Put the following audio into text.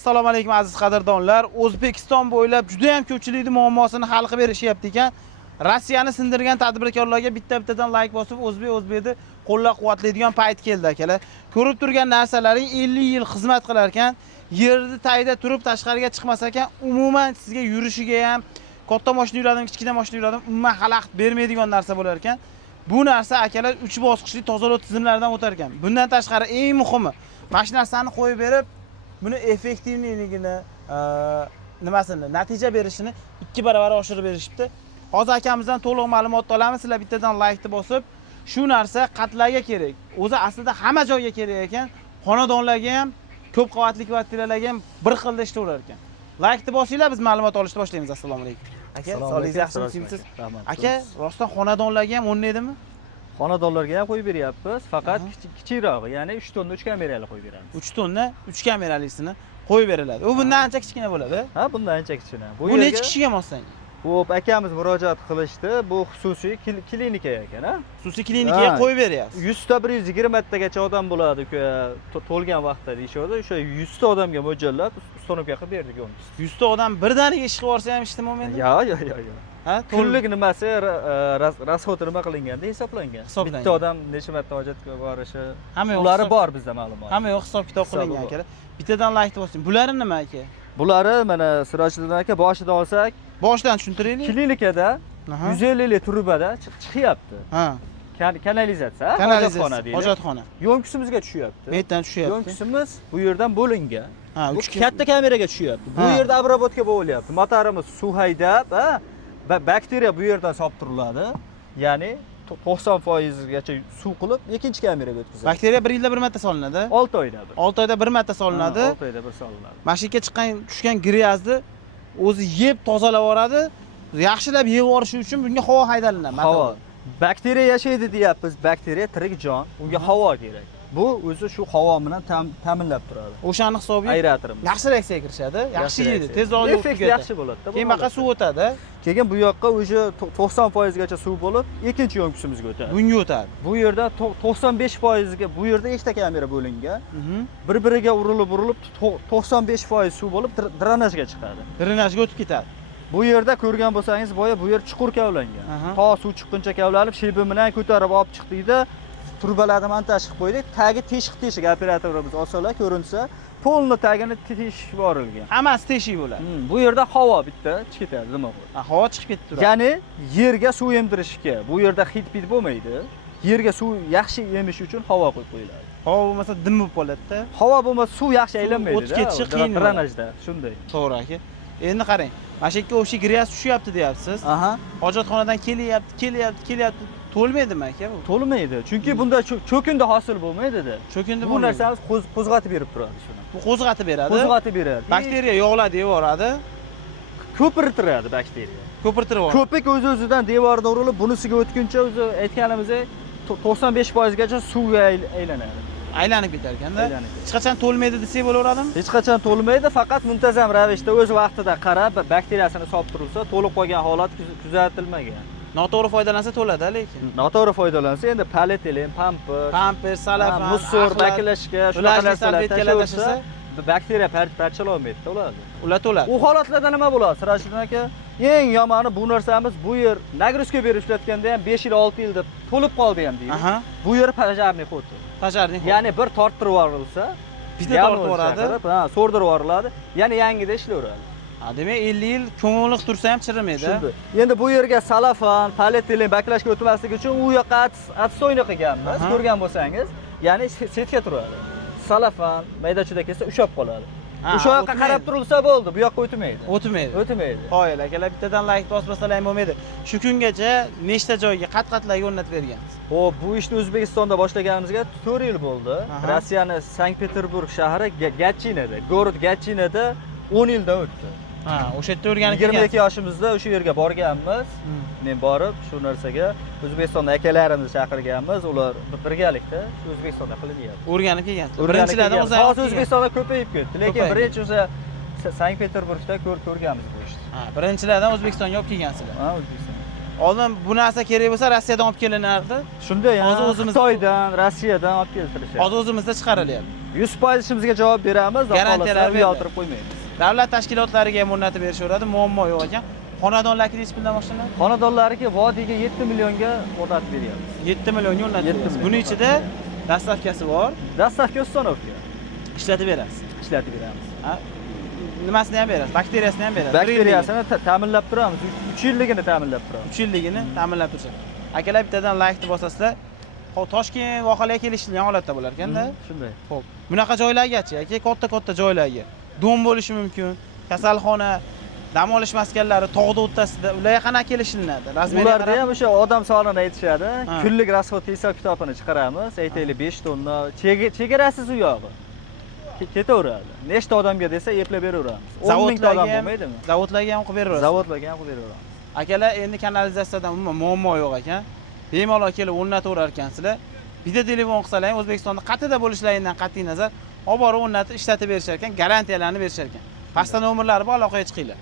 Assalomu alaykum aziz qadrdonlar. O'zbekiston bo'ylab juda ham ko'pchilikning muammosini hal qilib berishyapti ekan. Rossiyani sindirgan tadbirkorlarga bitta-bittadan like bosib, o'zbekni qo'llab-quvvatlaydigan payt keldi akalar. Ko'rib turgan narsalaring 50 yil xizmat qilar ekan, yerda tayda turib tashqariga chiqmas ekan, umuman sizga yurishiga ham katta mashina yuradim, kichkina mashina yuradim, umuman xalaqit bermaydigan narsa bo'lar ekan. Bu narsa akalar 3 bosqichli tozalash tizimlaridan o'tar ekan. Bundan tashqari eng muhimi, mashina narsani qo'yib berib, buni effektivligini, nimasini, natija berishini 2 barobar oshirib berishibdi. Hozir akamizdan to'liq ma'lumot olamiz. Sizlar bittadan like bosib, shu narsa qatlarga kerak. O'zi aslida hamma joyga kerak ekan. Xonadonlarga ham, ko'p qavatli kvartiralarga ham bir xilda ishlayver ekan. Like bosinglar, biz ma'lumot olishni boshlaymiz. Assalomu alaykum. Aka, sog'ligingiz yaxshimisiz? Aka, rostdan xonadonlarga ham o'rnaydimi? Xonadonlarga ham qo'yib beryapmiz, faqat kichikroq, ya'ni 3 tonna 3 kamerali qo'yib beramiz. 3 tonna 3 kameralisini qo'yib beriladi. U bundan ancha kichkina bo'ladi. Ha, bundan ancha kichkina. Bu necha kishiga moslang? Bu akamiz murojaat qilishdi. Bu xususiy klinika ekan, ha? Xususiy klinikaga qo'yib beryapsiz. 100 ta 120 tagacha odam bo'ladi, to'lgan vaqtda deyishadi. O'sha 100 ta odamga mo'ljallab ustonovka qilib berdik onu. 100 ta odam birdaniga ish qilib olsa ham ishni bo'lmaydi. Yo'q. Ha, kunlik nimasi rasxoti nima qilinganda hisoblangan. Bitta odam necha marta hojatga borishi, ular bor bizda ma'lumot. Hamma yo'q hisob-kitob qilingan akalar. Bittadan like bosing. Bulari nima aka? Bulari mana Sirojidin aka boshidan olsak, boshidan tushuntiraylik. Klinikada 150 li turbada chiqyapti. Ha. Kanalizatsiya, hojatxona. Yo'nkusimizga tushyapti. Bu yerdan tushyapti. Yo'nkusimiz bu yerdan bo'lingan. Ha, bu katta kameraga tushyapti. Bu yerda обработка bo'lyapti. Motorimiz suv haydab, bakteriya bu yerdan solib turiladi. Ya'ni 90% gacha suv qilib ikkinchi kameraga o'tkazadi. Bakteriya 1 yilda bir marta solinadi. 6 oyda bir. 6 oyda bir marta solinadi. 6 oyda bir solinadi. Mashinaga tushgan gryazni o'zi yeb tozalab yoradi. Yaxshilab yeb yorishi uchun bunga havo haydalinadi. Havo. Bakteriya yashaydi deyapmiz. Bakteriya tirik jon, unga havo kerak. Bu o'zi shu havo bilan ta'minlab turadi. O'shani hisobiga ayratorimiz. Yaxshi reaksiyaga kirishadi, yaxshi yeydi, tezroq yo'q. Effekt yaxshi bo'ladi-da. Keyin baqa suv o'tadi. Keyin bu yoqqa o'sha 90% gacha suv bo'lib, ikkinchi yo'nkusimizga o'tadi. Bunga o'tadi. Bu yerda 95% ga bu yerda ikkita kamera bo'lingan. Bir-biriga urilib 95% suv bo'lib drenajga chiqadi. Drenajga o'tib ketadi. Bu yerda ko'rgan bo'lsangiz, boya bu yer chuqur kavlangan. To suv chiqquncha kavlanib, shilbi bilan ko'tarib olib chiqdikda turbalarni montaj qilib qo'ydik. Tagi teshik operatorimiz olsalar ko'rinsa, polni tagini teshib borilgan. Hammasi teshik bo'ladi. Bu yerda havo bitta chiqib ketadi, nima bo'ladi? Havo chiqib ketib turadi. Ya'ni yerga suv emdirishga, bu yerda hid-bit bo'lmaydi. Yerga suv yaxshi emish uchun havo qo'yib qo'yiladi. Havo bo'lmasa dim bo'lib qoladi-da. Havo bo'lmasa suv yaxshi aylanmaydi. O'tib ketishi qiyin drenajda, shunday. To'g'ri aka. Endi qarang, mana shu yerga o'sha gryaz tushyapti deyapsiz. Hojatxonadan kelyapti. To'lmaydimi aka bu? To'lmaydi. Chunki bunda cho'kinda hosil bo'lmaydi-da. Cho'kinda bu narsani qo'zg'atib berib turadi shuni. Bu qo'zg'atib beradi. Qo'zg'atib beradi. Bakteriya yog'lar devoradi. Ko'pirtiradi bakteriya. Ko'pirtirib oladi. Ko'pik o'z-o'zidan devordan urilib, bunisiga o'tguncha o'zi aytganimizdek 95% gacha suvga aylanadi. Aylanib ketar ekanda. Hech qachon to'lmaydi desak bo'laveradimi? Hech qachon to'lmaydi, faqat muntazam ravishda o'z vaqtida qarab, bakteriyasini solib turilsa, to'lib qolgan holat kuzatilmagan. Noto'g'ri foydalansa to'ladi lekin. Noto'g'ri foydalansa endi polietilen, pampers, salafan, musor, baklashga, shunaqa narsalar tashlasa, bakteriya parchalanmaydi, to'ladi. Ular to'ladi. U holatlarda nima bo'ladi? Sirajidin aka, eng yomoni bu narsamiz bu yer nagruzka berib ishlatganda ham 5 yil, 6 yilda to'lib qoldi ham deydi. Bu yer pajarniy xoti. Pajarniy. Ya'ni bir torttirib yuborilsa, bitta tortib yuboradi, so'rdirib yuboriladi, yana yangida ishlayveradi. Demak 50 yil ko'ngilliq tursa ham chirimaydi. Endi bu yerga salafan, polietilen baklashga o'tmasligi uchun u yoqqa atstoyni qilganmiz. Ko'rgan bo'lsangiz, ya'ni setka turadi. Salafan mayda-chuda kelsa ushab qoladi. O'sha yoqqa qarab turilsa bo'ldi, bu yoqqa o'tmaydi. O'tmaydi. Qoyil akalar, bittadan like bosmasalar ham bo'lmaydi. Shu kungacha nechta joyga, qat-qatlarga o'rnatib bergansiz? Xo'p, bu ishni O'zbekistonda boshlaganimizga 4 yil bo'ldi. Rossiyaning Sankt-Peterburg shahri Gatchinada, gorod Gatchinada 10 yildan o'tdi. O'sha yerda o'rganib 22 yoshimizda o'sha yerga borganmiz. Men borib shu narsaga O'zbekistonda akalarimizni chaqirganmiz. Ular birgalikda O'zbekistonda qilinyapti. O'rganib kelgansiz. Birinchilardan hozir O'zbekistonda ko'payib ketdi, lekin birinchi o'sha Sankt-Peterburgda ko'rganmiz bu ishni. Birinchilardan O'zbekistonga olib kelgansizlar. O'zbekiston. Oldin bu narsa kerak bo'lsa Rossiyadan olib kelinardi. Shunday, hozir o'zimizda Xitoydan, Rossiyadan olib keltirishadi. Hozir o'zimizda chiqarilyapti. 100% ishimizga javob beramiz, Garantiyalar xohlasalar uyaltirib qo'ymaymiz. Davlat tashkilotlariga ham o'rnatib berishaveradi, muammo yo'q ekan. Xonadonlarga necha puldan boshlanadi? Xonadonlarga vodiyga 7 millionga o'rnatib beryapmiz. 7 millionga o'rnatib 7 berasiz. million. Buning ichida dastavkasi bor, Dastavka ustanovka ishlatib berasiz. ishlatib beramiz. Ha? Nimasini ham berasiz? Bakteriyasini ham berasiz. Bakteriyasini ta'minlab turamiz. 3 yilligini ta'minlab turamiz. 3 yilligini ta'minlab turasiz. Akalar bittadan like deb bosasizlar, Toshkent voqalarga kelishilgan holatda bo'lar ekanda. Shunday. Xo'p. Bunaqa joylargachi yoki katta joylarga dom bo'lishi mumkin. Kasalxona, dam olish maskanlari tog'da o'rtasida ularga qanaqa kelishilinadi? Ularda ham o'sha odam sonini aytishadi. Ha. Kunlik rasxod hisob kitobini chiqaramiz. Aytaylik 5 tonna. Chegarasiz u yog'i. Ketaveradi. Nechta odamga desa eplab beraveramiz. 10 mingta odam bo'lmaydimi? Zavodlarga ham qilib beraverasiz. Zavodlarga ham qilib beraveramiz. Akalar endi kanalizatsiyadan umuman muammo yo'q ekan. Bemalol kelib o'rnataverar ekansizlar. Bitta telefon qilsalar, O'zbekistonda qayerda bo'lishlaridan qat'iy nazar olib borib o'rnatib ishlatib berishar ekan, garantiyalarni berishar ekan. Pastda nomerlari bor, aloqaga chiqinglar.